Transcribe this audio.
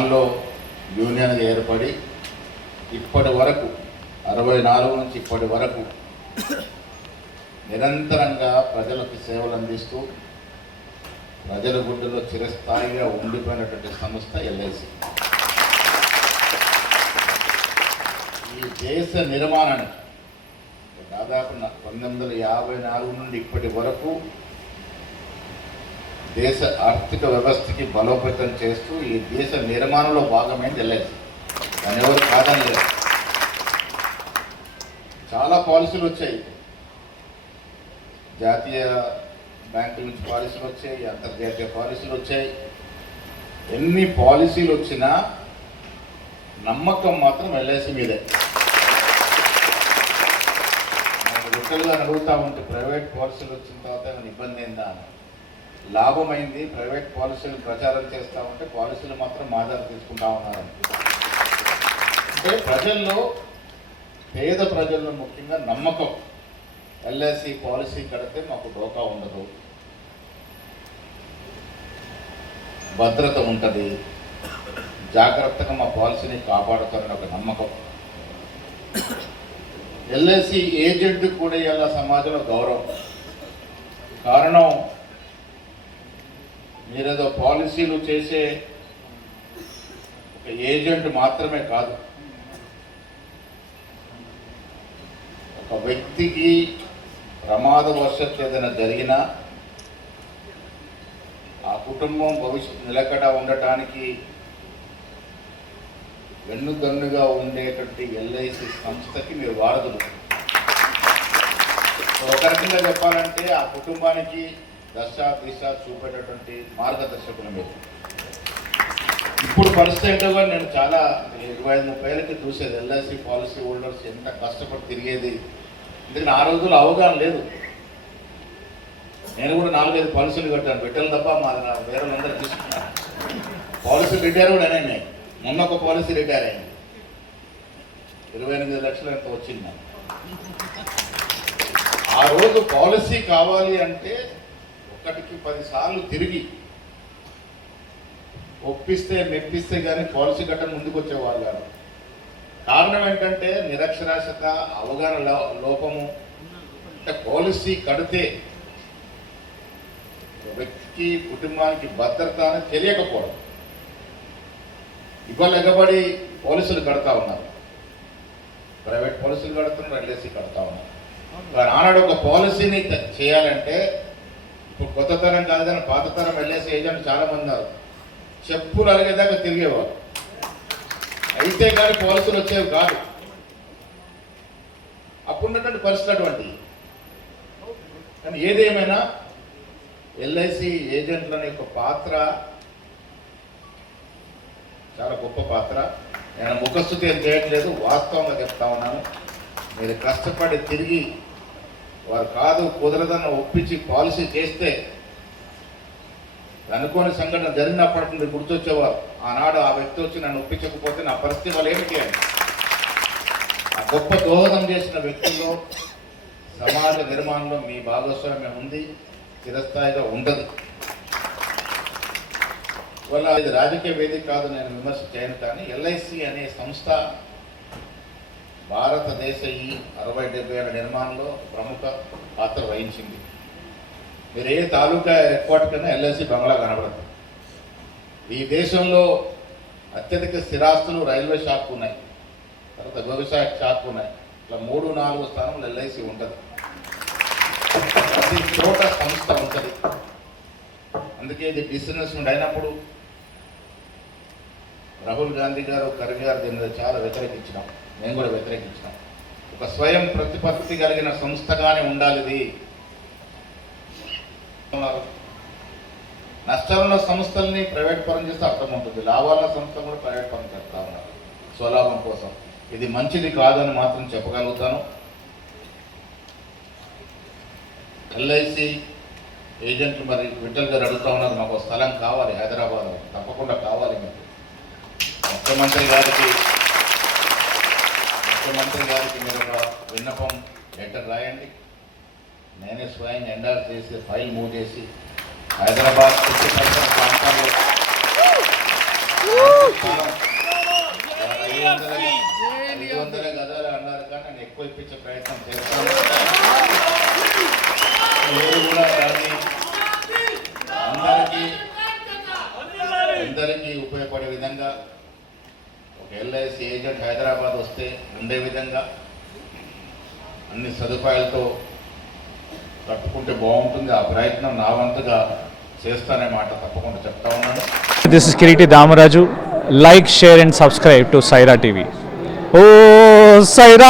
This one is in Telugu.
2004లో యూనియన్గా ఏర్పడి ఇప్పటి వరకు 64 నుంచి ఇప్పటి వరకు నిరంతరంగా ప్రజలకు సేవలు అందిస్తూ ప్రజల గుడ్డలో చిరస్థాయిగా ఉండిపోయినటువంటి సంస్థ ఎల్ఐసి. ఈ దేశ నిర్మాణానికి దాదాపు 1954 నుండి ఇప్పటి వరకు దేశ ఆర్థిక వ్యవస్థకి బలోపేతం చేస్తూ ఈ దేశ నిర్మాణంలో భాగమైంది ఎల్ఐసి. దాని ఎవరు కాదని లేదు. చాలా పాలసీలు వచ్చాయి. జాతీయ బ్యాంకుల నుంచి పాలసీలు వచ్చాయి, అంతర్జాతీయ పాలసీలు వచ్చాయి. ఎన్ని పాలసీలు వచ్చినా నమ్మకం మాత్రం ఎల్ఐసి మీదే. విట్టలుగా అడుగుతూ ఉంటే ప్రైవేట్ పాలసీలు వచ్చిన తర్వాత ఏమైనా ఇబ్బంది అయిందా అని. లాభమైంది. ప్రైవేట్ పాలసీలు ప్రచారం చేస్తూ ఉంటే పాలసీలు మాత్రం మాదారు తీసుకుంటా ఉన్నారు. అంటే ప్రజల్లో, పేద ప్రజల్లో ముఖ్యంగా నమ్మకం. ఎల్ఐసి పాలసీ కడితే మాకు డోకా ఉండదు, భద్రత ఉంటుంది, జాగ్రత్తగా మా పాలసీని కాపాడుతారని ఒక నమ్మకం. ఎల్ఐసి ఏజెంట్ కూడా ఇలా సమాజంలో గౌరవం. కారణం మీరేదో పాలసీలు చేసే ఒక ఏజెంట్ మాత్రమే కాదు, ఒక వ్యక్తికి ప్రమాదవశాత్తు ఏదైనా జరిగినా ఆ కుటుంబం భవిష్యత్తు నిలకడ ఉండటానికి వెన్నుదన్నుగా ఉండేటువంటి ఎల్ఐసి సంస్థకి మీరు వారధులు. ఒక రకంగా చెప్పాలంటే ఆ కుటుంబానికి దశ దిశ చూపేటటువంటి మార్గదర్శకులు మీరు. ఇప్పుడు పరిస్థితి ఏంటో నేను చాలా 25-30 ఏళ్ళకి చూసేది ఎల్ఐసి పాలసీ హోల్డర్స్ ఎంత కష్టపడి తిరిగేది. ఎందుకంటే ఆ రోజుల్లో అవగాహన లేదు. నేను కూడా 4-5 పాలసీలు కట్టాను, పెట్టాను తప్ప మా వేరే వాళ్ళందరూ తీసుకున్నాను. పాలసీ రిటైర్ కూడా నేనే. మొన్న ఒక పాలసీ రిటైర్ అయింది, 28 లక్షలు ఎంత వచ్చింది. ఆ రోజు పాలసీ కావాలి అంటే 1కి 10 సార్లు తిరిగి ఒప్పిస్తే మెప్పిస్తే కానీ పాలసీ కట్టడం ముందుకు వచ్చేవాళ్ళు కాదు. కారణం ఏంటంటే నిరక్షరాస్యత, అవగాహన లోపము. అంటే పాలసీ కడితే వ్యక్తికి, కుటుంబానికి భద్రత అని తెలియకపోవడం. ఇవాళ ఎగబడి పాలసీలు కడతా ఉన్నారు, ప్రైవేట్ పాలసీలు కడుతున్నారు, ఎల్ఐసి కడతా ఉన్నారు. ఆనాడు ఒక పాలసీని చేయాలంటే ఇప్పుడు కొత్త తరం కాదని పాత తరం ఎల్ఐసి ఏజెంట్ చాలా మంది ఉన్నారు. చెప్పులు అలిగేదాకా తిరిగేవారు, అయితే కానీ పాలసీలు వచ్చేవి కాదు. అప్పుడున్నటువంటి పరిస్థితులు అటువంటివి. కానీ ఏదేమైనా ఎల్ఐసి ఏజెంట్ల యొక్క పాత్ర చాలా గొప్ప పాత్ర. నేను ముఖస్థుతి ఏం చేయట్లేదు, వాస్తవంగా చెప్తా ఉన్నాను. మీరు కష్టపడి తిరిగి వారు కాదు కుదరదన్న ఒప్పించి పాలసీ చేస్తే అనుకోని సంఘటన జరిగినప్పటికీ మీరు గుర్తొచ్చేవారు. ఆనాడు ఆ వ్యక్తి వచ్చి నన్ను ఒప్పించకపోతే నా పరిస్థితి వాళ్ళు ఏమిటి అని. ఆ గొప్ప దోహదం చేసిన వ్యక్తుల్లో సమాజ నిర్మాణంలో మీ భాగస్వామ్యం ఉంది, చిరస్థాయిగా ఉండదు. వల్ల ఇది రాజకీయ వేదిక కాదు, నేను విమర్శ చేయను. కానీ ఎల్ఐసి అనే సంస్థ భారతదేశ ఈ 60-70 ఏళ్ల నిర్మాణంలో ప్రముఖ పాత్ర వహించింది. మీరు ఏ తాలూకా హెడ్ కన్నా ఎల్ఐసి బంగ్లా కనబడుతుంది. ఈ దేశంలో అత్యధిక స్థిరాస్తులు రైల్వే శాఖ ఉన్నాయి, తర్వాత వ్యవసాయ శాఖ ఉన్నాయి. ఇట్లా 3-4 స్థానంలో ఎల్ఐసి ఉంటుంది. ప్రతి చోట సంస్థ ఉంటుంది. అందుకే ఇది డిస్ఇన్వెస్ట్మెంట్ అయినప్పుడు రాహుల్ గాంధీ గారు, ఖర్గే గారు దీని మీద చాలా వ్యతిరేకించినాం, మేము కూడా వ్యతిరేకించినాం. ఒక స్వయం ప్రతిపత్తి కలిగిన సంస్థగానే ఉండాలి ఇది. నష్టాలున్న సంస్థల్ని ప్రైవేట్ పరం చేస్తే అర్థం ఉంటుంది, లాభాల సంస్థలు కూడా ప్రైవేట్ పరం చేస్తూ ఉన్నారు స్వలాభం కోసం. ఇది మంచిది కాదని మాత్రం చెప్పగలుగుతాను. ఎల్ఐసి ఏజెంట్లు మరి విఠల్ గారు అడుగుతూ ఉన్నారు, మాకు స్థలం కావాలి హైదరాబాద్లో. తప్పకుండా కావాలి. మీకు ముఖ్యమంత్రి గారికి మీరు ఒక విన్నపం లెటర్ రాయండి. నేనే స్వయంగా ఎండార్ చేసి ఫైల్ మూవ్ చేసి హైదరాబాద్ చుట్టుపక్కల ప్రాంతాల్లో 500 గదాలు అన్నారు కానీ నేను ఎక్కువ ఇప్పించే ప్రయత్నం చేస్తాను. మీరు కూడా దాన్ని అందరికీ ఉపయోగపడే విధంగా ఒక ఎల్ఐసి ఏజెంట్ హైదరాబాద్ వస్తే ఉండే విధంగా అన్ని సదుపాయాలతో కట్టుకుంటే బాగుంటుంది. ఆ ప్రయత్నం నా వంతుగా చేస్తానే మాట తప్పకుండా చెప్తా ఉన్నాను. This is Kiriti Damaraju. Like, share and subscribe to Saira TV. Oh, Saira!